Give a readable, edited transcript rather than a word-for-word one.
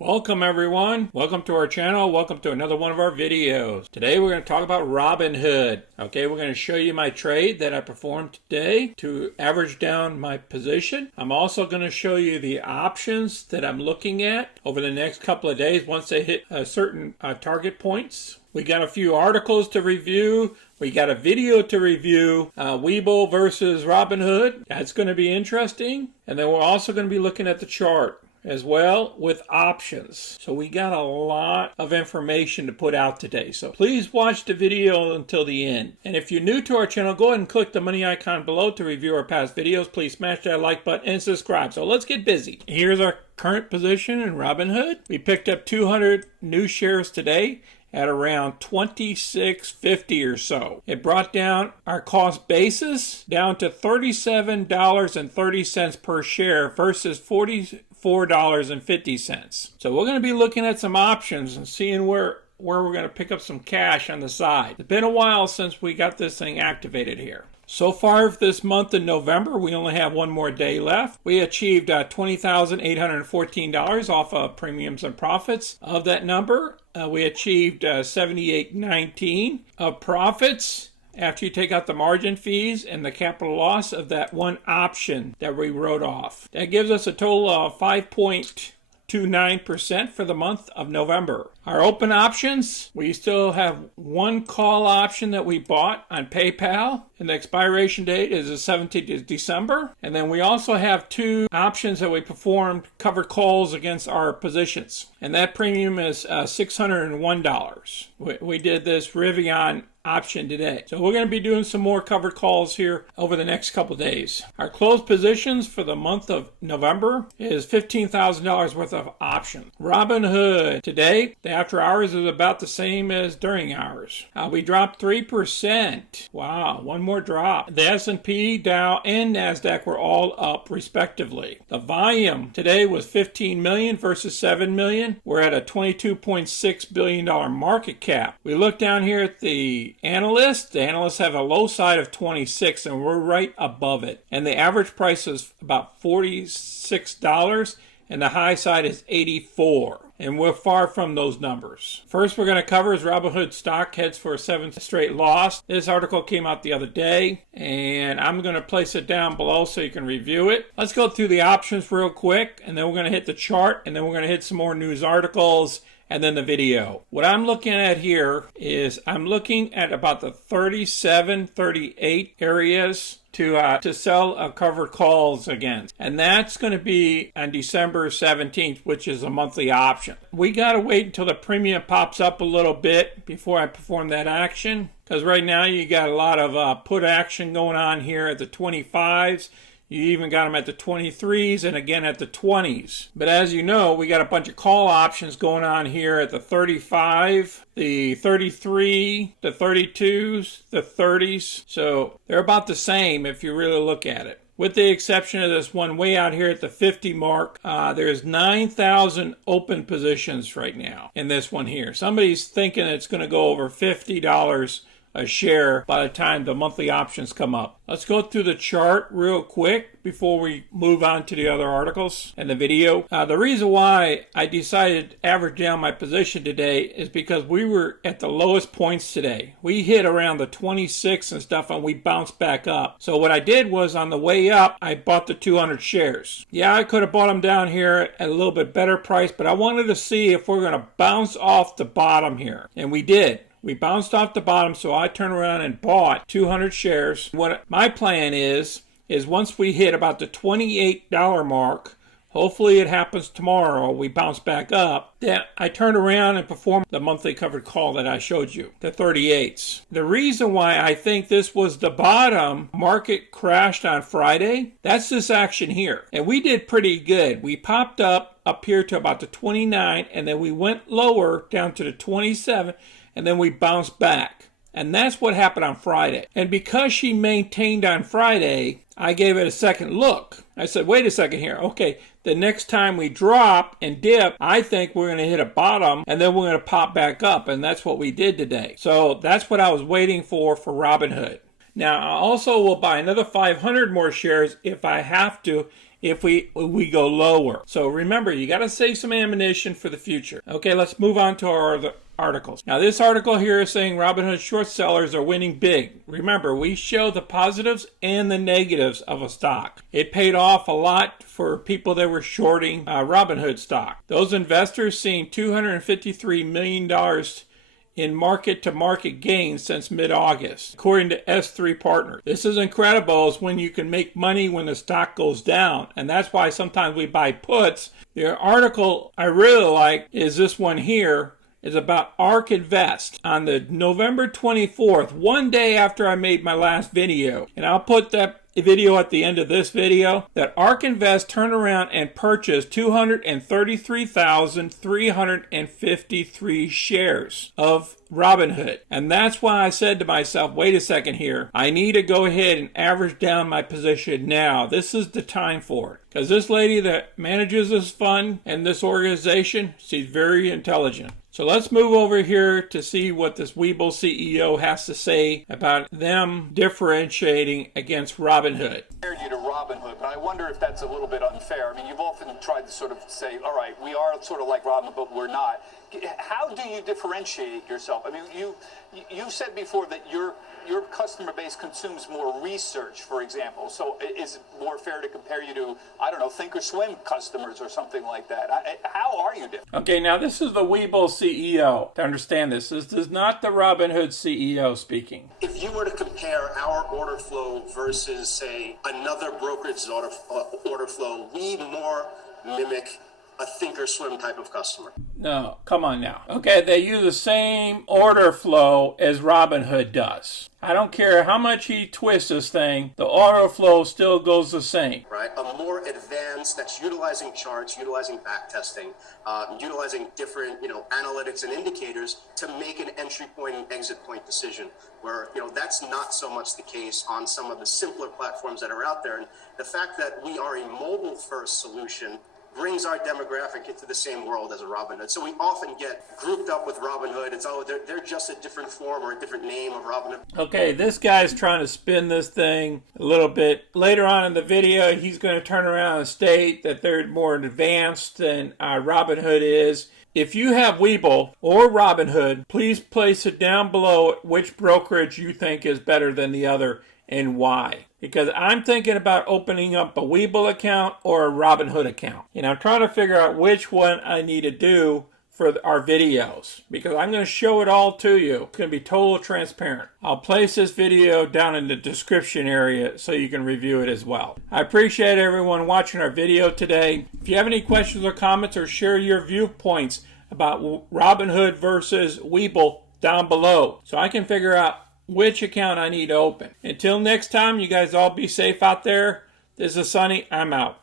Welcome everyone. Welcome to our channel. Welcome to another one of our videos. Today we're going to talk about Robinhood. Okay, we're going to show you my trade that I performed today to average down my position. I'm also going to show you the options that I'm looking at over the next couple of days once they hit certain target points. We got a few articles to review. We got a video to review, Webull versus Robinhood. That's going to be interesting. And then we're also going to be looking at the chart as well with options. So we got a lot of information to put out today. So please watch the video until the end. And if you're new to our channel, go ahead and click the money icon below to review our past videos. Please smash that like button and subscribe. So let's get busy. Here's our current position in Robinhood. We picked up 200 new shares today at around $26.50 or so. It brought down our cost basis down to $37.30 per share versus $44.50. So we're going to be looking at some options and seeing where we're going to pick up some cash on the side. It's been a while since we got this thing activated here. So far this month in November, we only have one more day left. We achieved $20,814 off of premiums and profits. Of that number, we achieved $78.19 of profits after you take out the margin fees and the capital loss of that one option that we wrote off. That gives us a total of 5.29% for the month of November. Our open options, we still have one call option that we bought on PayPal, and the expiration date is the 17th of December. And then we also have two options that we performed cover calls against our positions, and that premium is $601. We did this Rivian option today. So we're going to be doing some more covered calls here over the next couple of days. Our closed positions for the month of November is $15,000 worth of options. Robinhood today, the after hours is about the same as during hours. We dropped 3%. Wow, one more drop. The S&P, Dow, and NASDAQ were all up respectively. The volume today was 15 million versus 7 million. We're at a $22.6 billion market cap. We look down here at the analysts. The analysts have a low side of 26 and we're right above it. And the average price is about $46 and the high side is 84. And we're far from those numbers. First we're going to cover is Robinhood stock heads for a 7th straight loss. This article came out the other day, and I'm going to place it down below so you can review it. Let's go through the options real quick, and then we're going to hit the chart, and then we're going to hit some more news articles, and then the video. What I'm looking at here is I'm looking at about the 37, 38 areas to sell covered calls against. And that's going to be on December 17th, which is a monthly option. We got to wait until the premium pops up a little bit before I perform that action. Because right now you got a lot of put action going on here at the 25s. You even got them at the 23s and again at the 20s. But as you know, we got a bunch of call options going on here at the 35, the 33, the 32s, the 30s. So they're about the same if you really look at it. With the exception of this one way out here at the 50 mark, there's 9,000 open positions right now in this one here. Somebody's thinking it's going to go over $50 a share by the time the monthly options come up. Let's go through the chart real quick before we move on to the other articles and the video. The reason why I decided to average down my position today is because we were at the lowest points today. We hit around the 26 and stuff and we bounced back up. So what I did was on the way up, I bought the 200 shares. Yeah, I could have bought them down here at a little bit better price, but I wanted to see if we're going to bounce off the bottom here. And we did. We bounced off the bottom, so I turned around and bought 200 shares. What my plan is once we hit about the $28 mark, hopefully it happens tomorrow, we bounce back up, then I turn around and perform the monthly covered call that I showed you, the 38s. The reason why I think this was the bottom, market crashed on Friday, that's this action here. And we did pretty good. We popped up here to about the 29, and then we went lower down to the 27, and then we bounced back. And that's what happened on Friday. And because she maintained on Friday, I gave it a second look. I said, wait a second here. Okay, the next time we drop and dip, I think we're going to hit a bottom and then we're going to pop back up. And that's what we did today. So that's what I was waiting for Robinhood. Now, I also will buy another 500 more shares if I have to if we go lower. So remember, you got to save some ammunition for the future. Okay, let's move on to our other articles. Now this article here is saying Robinhood short sellers are winning big. Remember, we show the positives and the negatives of a stock. It paid off a lot for people that were shorting Robinhood stock. Those investors seeing $253 million in market-to-market gains since mid-August, according to S3 Partners. This is incredible, is when you can make money when the stock goes down, and that's why sometimes we buy puts. The article I really like is this one here. Is about ARK Invest on the November 24th, one day after I made my last video. And I'll put that video at the end of this video, that ARK Invest turned around and purchased 233,353 shares of Robinhood. And that's why I said to myself, wait a second here, I need to go ahead and average down my position now. This is the time for it. Because this lady that manages this fund and this organization, she's very intelligent. So let's move over here to see what this Webull CEO has to say about them differentiating against Robinhood. Compared you to Robinhood, but I wonder if that's a little bit unfair. I mean, you've often tried to sort of say, all right, we are sort of like Robinhood, but we're not. How do you differentiate yourself? I mean, you said before that your customer base consumes more research, for example. So is it more fair to compare you to, I don't know, Thinkorswim customers or something like that? How are you different? Okay, now this is the Webull CEO. To understand this is not the Robinhood CEO speaking. If you were to compare our order flow versus, say, another brokerage's order flow, we more mimic a Thinkorswim type of customer. No, come on now. Okay, they use the same order flow as Robinhood does. I don't care how much he twists this thing, the order flow still goes the same. Right, a more advanced, that's utilizing charts, utilizing back testing, utilizing different, analytics and indicators to make an entry point and exit point decision. Where, that's not so much the case on some of the simpler platforms that are out there. And the fact that we are a mobile-first solution brings our demographic into the same world as a Robinhood. So we often get grouped up with Robinhood. It's, they're just a different form or a different name of Robinhood. Okay, this guy's trying to spin this thing a little bit. Later on in the video, he's going to turn around and state that they're more advanced than Robinhood is. If you have Webull or Robinhood, please place it down below which brokerage you think is better than the other and why. Because I'm thinking about opening up a Webull account or a Robinhood account. And I'm trying to figure out which one I need to do for our videos. Because I'm going to show it all to you. It's going to be total transparent. I'll place this video down in the description area so you can review it as well. I appreciate everyone watching our video today. If you have any questions or comments or share your viewpoints about Robinhood versus Webull down below so I can figure out which account I need to open. Until next time, you guys all be safe out there. This is Sonny. I'm out.